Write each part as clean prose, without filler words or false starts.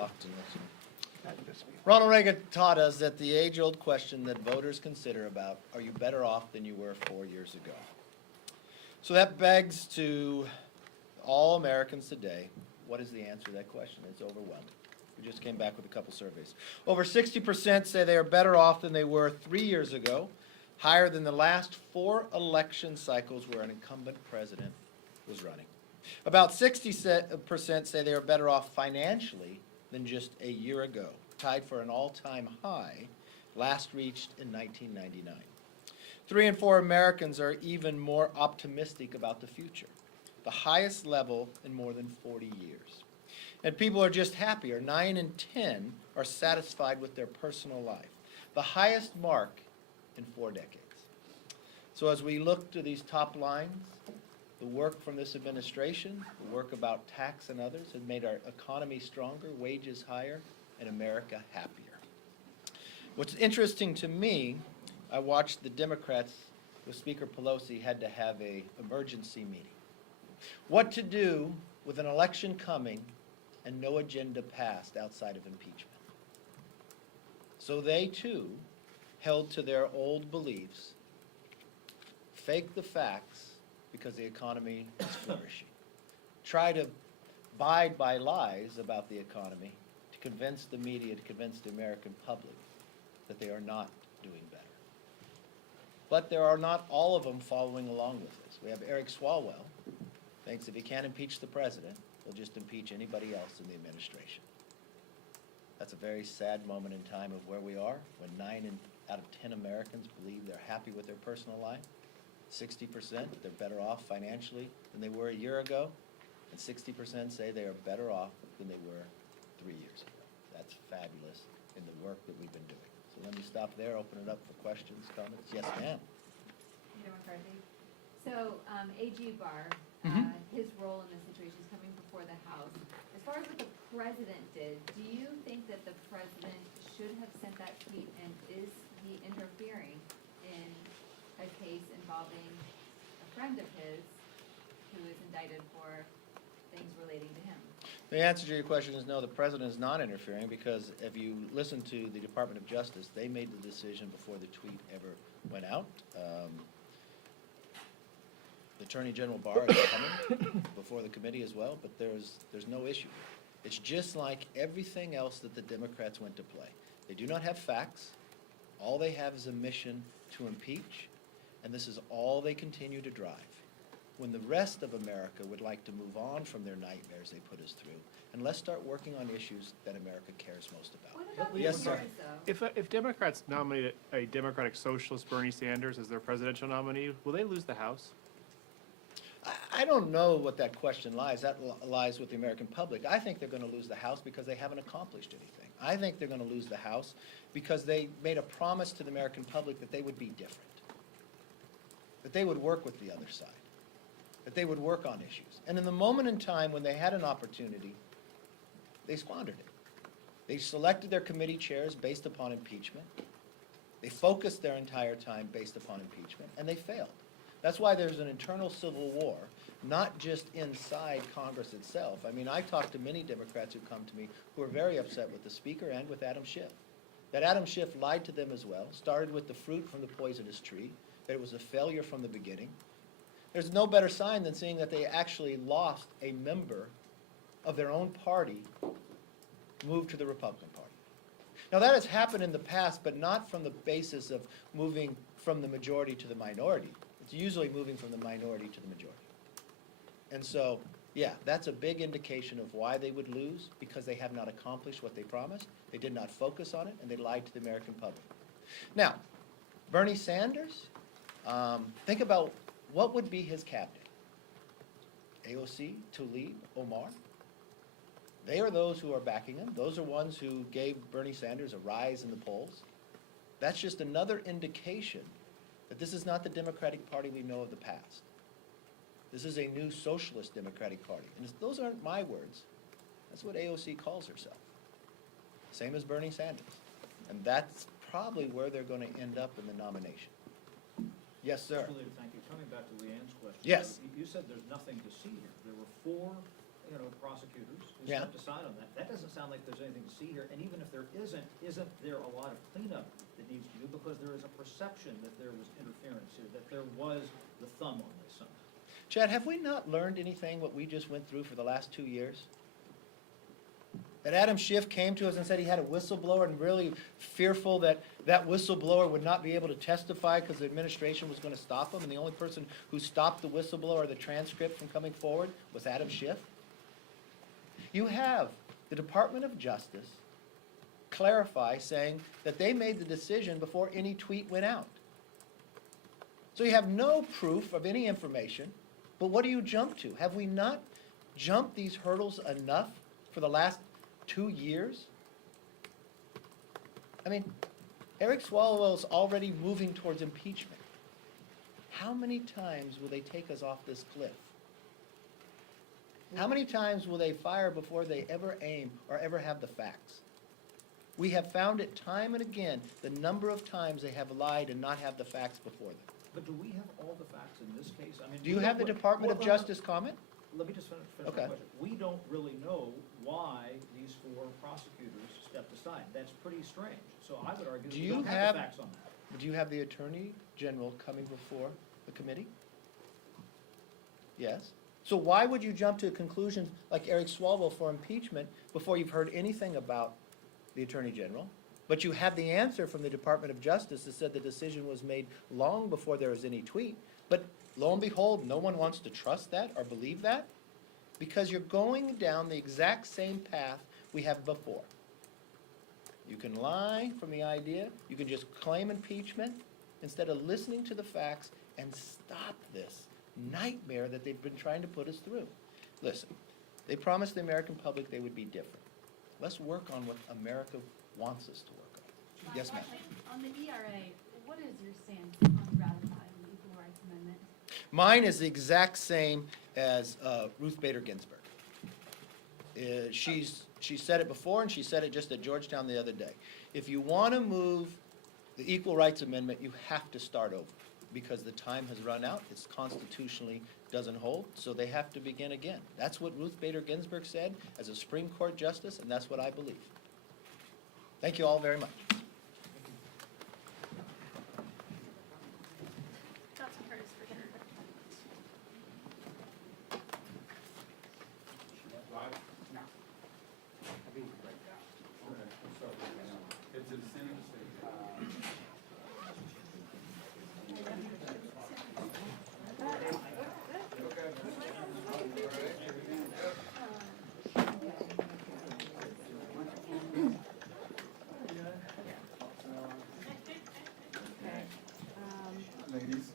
soft and listening. Ronald Reagan taught us that the age-old question that voters consider about, are you better off than you were 4 years ago? So that begs to all Americans today, what is the answer to that question? It's overwhelming. We just came back with a couple surveys. Over 60% say they are better off than they were 3 years ago, higher than the last 4 election cycles where an incumbent president was running. About 60% say they are better off financially than just a year ago, tied for an all-time high last reached in 1999. 3 in 4 Americans are even more optimistic about the future, the highest level in more than 40 years. And people are just happier. 9 in 10 are satisfied with their personal life, the highest mark in 4 decades. So as we look to these top lines, the work from this administration, the work about tax and others, has made our economy stronger, wages higher, and America happier. What's interesting to me, I watched the Democrats with Speaker Pelosi had to have an emergency meeting. What to do with an election coming and no agenda passed outside of impeachment. So they too held to their old beliefs, fake the facts because the economy is flourishing. Try to abide by lies about the economy to convince the media, to convince the American public that they are not doing better. But there are not all of them following along with this. We have Eric Swalwell, thinks if he can't impeach the president, he'll just impeach anybody else in the administration. That's a very sad moment in time of where we are, when 9 out of 10 Americans believe they're happy with their personal life. 60% they're better off financially than they were a year ago, and 60% say they are better off than they were 3 years ago. That's fabulous in the work that we've been doing. So let me stop there, open it up for questions, comments. Yes, ma'am. McCarthy. So AG Barr, his role in this situation is coming before the House. As far as what the president did, do you think that the president should have sent that tweet, and is he interfering in a case involving a friend of his who is indicted for things relating to him? The answer to your question is no, the president is not interfering, because if you listen to the Department of Justice, they made the decision before the tweet ever went out. The Attorney General Barr is coming before the committee as well, but there's no issue. It's just like everything else that the Democrats went to play. They do not have facts. All they have is a mission to impeach, and this is all they continue to drive. When the rest of America would like to move on from their nightmares they put us through, and let's start working on issues that America cares most about. What about the Yes, sir. though? If Democrats nominate a Democratic Socialist, Bernie Sanders, as their presidential nominee, will they lose the House? I don't know what that question lies. That lies with the American public. I think they're going to lose the House because they haven't accomplished anything. I think they're going to lose the House because they made a promise to the American public that they would be different, that they would work with the other side, that they would work on issues. And in the moment in time when they had an opportunity, they squandered it. They selected their committee chairs based upon impeachment. They focused their entire time based upon impeachment, and they failed. That's why there's an internal civil war, not just inside Congress itself. I mean, I talked to many Democrats who come to me who are very upset with the Speaker and with Adam Schiff. That Adam Schiff lied to them as well, started with the fruit from the poisonous tree, that it was a failure from the beginning. There's no better sign than seeing that they actually lost a member of their own party, moved to the Republican Party. Now that has happened in the past, but not from the basis of moving from the majority to the minority. It's usually moving from the minority to the majority. And so, yeah, that's a big indication of why they would lose, because they have not accomplished what they promised, they did not focus on it, and they lied to the American public. Now, Bernie Sanders, think about what would be his cabinet. AOC, Tlaib, Omar. They are those who are backing him. Those are ones who gave Bernie Sanders a rise in the polls. That's just another indication that this is not the Democratic Party we know of the past. This is a new socialist Democratic Party. And those aren't my words. That's what AOC calls herself. Same as Bernie Sanders. And that's probably where they're going to end up in the nomination. Yes, sir. Thank you. Coming back to Leanne's question. Yes. You said there's nothing to see here. There were 4 prosecutors who Yeah. stepped aside on that. That doesn't sound like there's anything to see here, and even if there isn't there a lot of cleanup that needs to do, because there is a perception that there was interference here, that there was the thumb on this somehow. Chad, have we not learned anything what we just went through for the last 2 years? That Adam Schiff came to us and said he had a whistleblower and really fearful that that whistleblower would not be able to testify because the administration was going to stop him, and the only person who stopped the whistleblower or the transcript from coming forward was Adam Schiff? You have the Department of Justice clarify saying that they made the decision before any tweet went out. So you have no proof of any information, but what do you jump to? Have we not jumped these hurdles enough for the last 2 years? I mean, Eric Swalwell is already moving towards impeachment. How many times will they take us off this cliff? How many times will they fire before they ever aim or ever have the facts? We have found it time and again, the number of times they have lied and not have the facts before them. But do we have all the facts in this case? I mean, Do you have the Department of Justice comment? Let me just finish my Okay. question. We don't really know why these 4 prosecutors stepped aside. That's pretty strange. So I would argue that Do we you don't have have- the facts on that. Do you have the Attorney General coming before the committee? Yes. So why would you jump to a conclusion like Eric Swalwell for impeachment before you've heard anything about the Attorney General? But you have the answer from the Department of Justice that said the decision was made long before there was any tweet. But lo and behold, no one wants to trust that or believe that because you're going down the exact same path we have before. You can lie from the idea, you can just claim impeachment instead of listening to the facts and stop this nightmare that they've been trying to put us through. Listen, they promised the American public they would be different. Let's work on what America wants us to work on. Yes, ma'am. On the ERA, what is your stance on ratifying the Equal Rights Amendment? Mine is the exact same as Ruth Bader Ginsburg. She said it before, and she said it just at Georgetown the other day. If you want to move the Equal Rights Amendment, you have to start over, because the time has run out, it's constitutionally doesn't hold, so they have to begin again. That's what Ruth Bader Ginsburg said as a Supreme Court justice, and that's what I believe. Thank you all very much. Council Curtis for sure. It's in Senate. Ladies.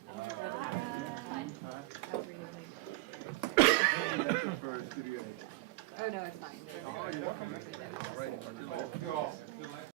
For Studio A. Oh, no, it's fine. Oh, you're welcome. All right.